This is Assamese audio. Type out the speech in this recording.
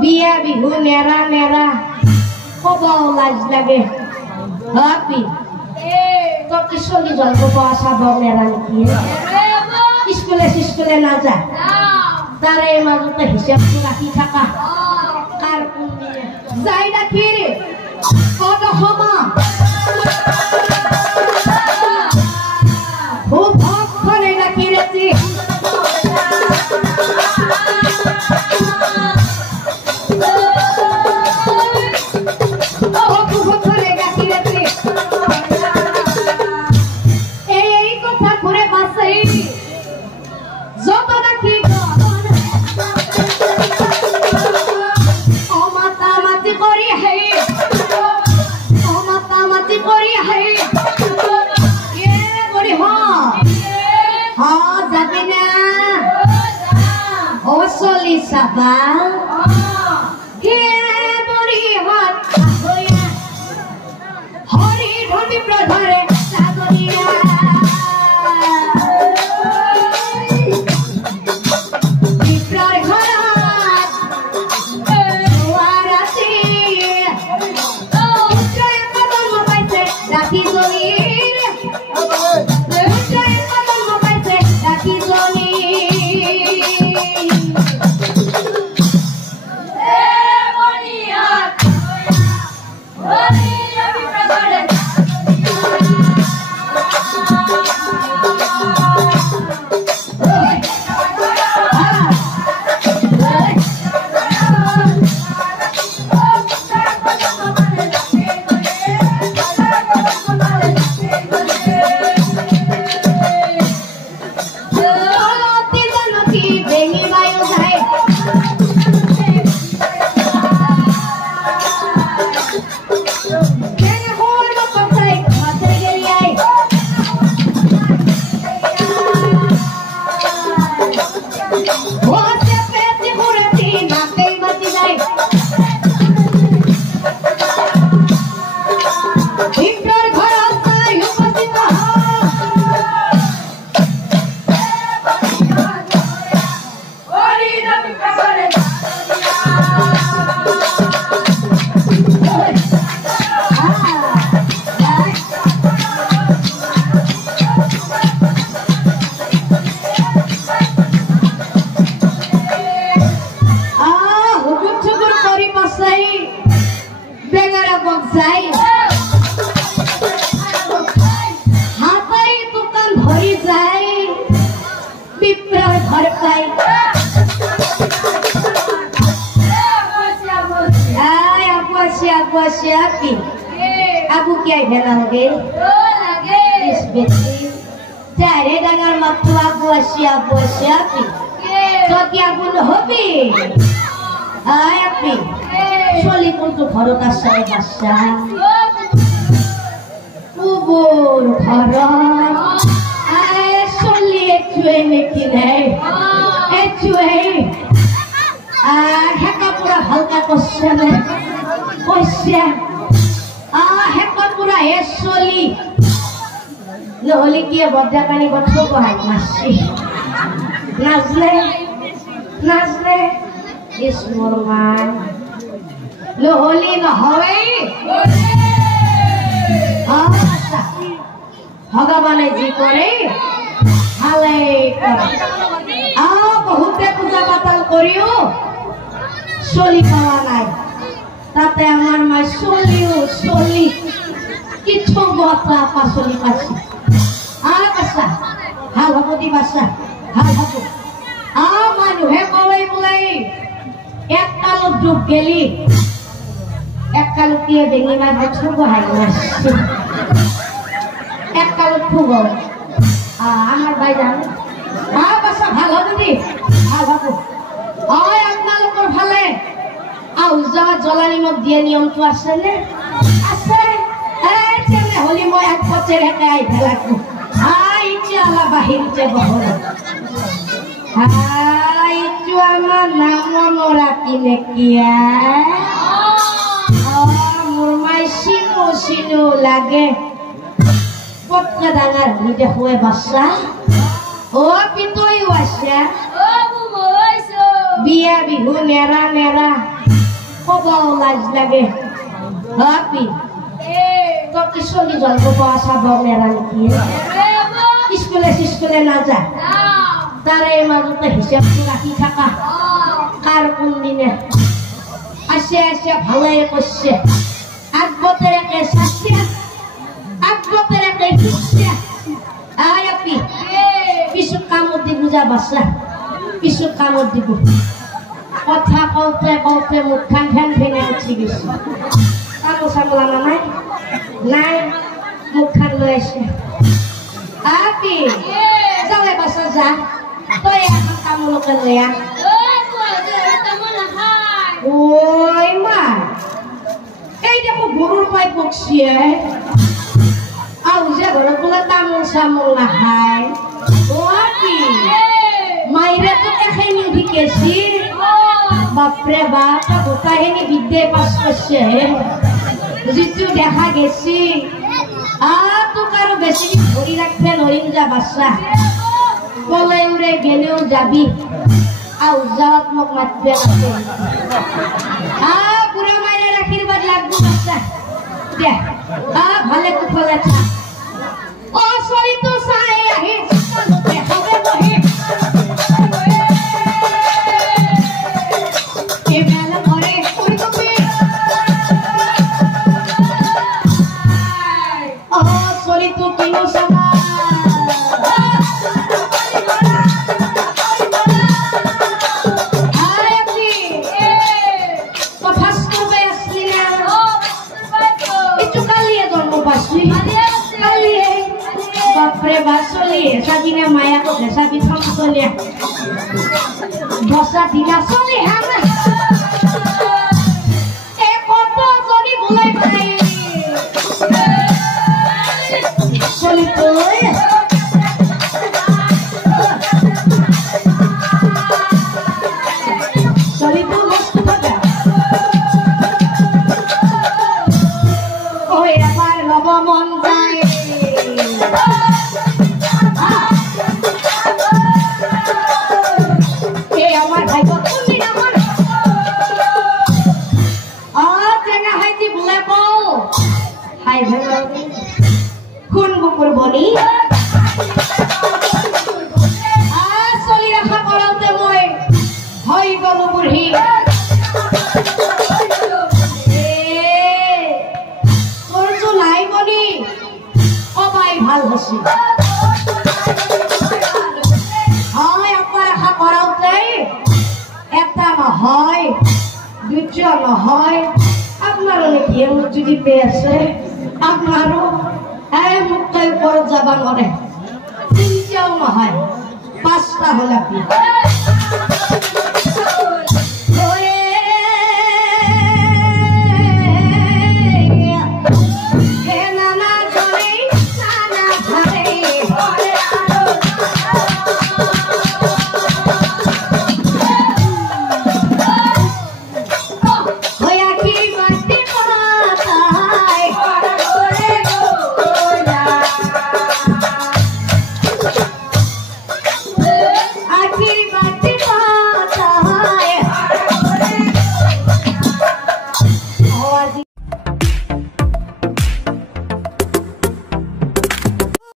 বিয়া বিহু নেৰা নেৰা কব লাজ লাগে হাপি তই কি চলি জন্ম পোৱা চাব নেৰা নেকি স্কুলে নাযা তাৰে মাজতে হিচাপটো ৰাখি থাকা কাৰ যাই ৰাখি কত সমা খুব ভক করে রাখি রেছি এই কথা ঘুরে বাসাই যত রাখি অমাতামাতি করি হাই অমাতামাতি করি হাই যাবি না ও চলি চাবা হৰি ধৰি প্ৰধাৰে Aku kiai lagi, cari dengan waktu aku siap-siapi, so kiai pun hobi, api, soli pun tu baru kasai kasar, kubur baru, soli cuy mekinai, cuy, heka pura halka kosan, kosan. হেকত পুরা এ চলি নহলে কি বদ্যা কানি গঠ বহাই মাছি নাচলে ইস মোরমান নহলি নহই ভগবানে যি করে ভালে করে বহুতে পূজা পাতল করিও চলি পাওয়া নাই তাতে আমার মা চলি কিছু বতা পাচলি পাইছে বাচ্চা ভাল হব দি বাচ্চা ভাল হব মানুহে কলে বোলে এককালত ডুব গেলি এককালত দিয়ে ডেঙি মাছ বছর বহাই মারছে এককালত খুব আমার ভাই জানে বাচ্চা ভাল হব দি ভাল হব আপনার ভালে যাওয়া জলা নিমখ দিয়ে নিয়মটো আছে নে আছে হলি মই এক বছর একা আই ফেলাকো ইচ্ছা বাহিরতে বহর ইচ্ছু আমার নাম মরা কিনে কিয়া মোর মাই সিনু লাগে পটকা ডাঙার নিতে হয়ে বাচ্চা ও পিতই আছে বিয়া বিহু নেৰা নেৰা কবাও লাজ লাগে আপি তো কিশোৰী জন্ম পাওয়া চাব নেৰা নেকি স্কুলে নাযা তাৰে মাজতে হিচাপটো ৰাখি থাকা কাৰ কোনদিনে আছে ভালে কৈছে আগবতেৰেকে চাইছে আগবতেৰেকে শিকছে আপি কিছু কামত দিব যা বাচ্চা কিছু কামত দিব কথা কওঁতে মুখখান ফেন ফেনে উঠি গৈছে তামোল চামোল আনা নাই মুখখান লৈ আছে আপি যালে বাচ্চা যা তই এখন তামোলকে লৈ আহ ঐ মা এই দেখো গরুর পাই বকছিয়ে আউ যে ঘরে বলে তামোল সামোল নাখায় ও কি মাইরে তো এখানে ঢিকেছি বাপরে বাপ গোটাহিনী বিদ্যে পাস করছে যিটো দেখা গেছি তোক আৰু বেছি ধৰি রাখবে নরিম যা বাচ্চা বলে উড়ে গেলেও যাবি আউ যাওয়াত মোক মাতবে আছে বুড়া মায়ের আশীর্বাদ লাগবো বাচ্চা দে ভালে কুফলে থাক ও সরি তো চাই আহি হবে বহি ও সরি তো কিনো সামা বাপরে বাসলি সাদিনে মায়া কো সাদি থাম চলে বসা দিনা চলে হামা এ কত জনি ভুলাই পাই চলি কই চলি তো মস্ত কথা ওই আমার লব মন যায় কোন বুকুর বনি চলি রাখা কৰাওঁতে মই হৈ গলো বুঢ়ী তোৰতো নাই বনি কবাই ভাল হৈছে হয় অকল ৰাখা কৰাওঁতে এটা নহয় দ্বিতীয় নহয় আপনাৰ কি যদি পেয়ে আছে আপনাৰও মুক্তায় পৰ যাবা নৰে তিনটাও নহয় পাঁচটা হলে আপনি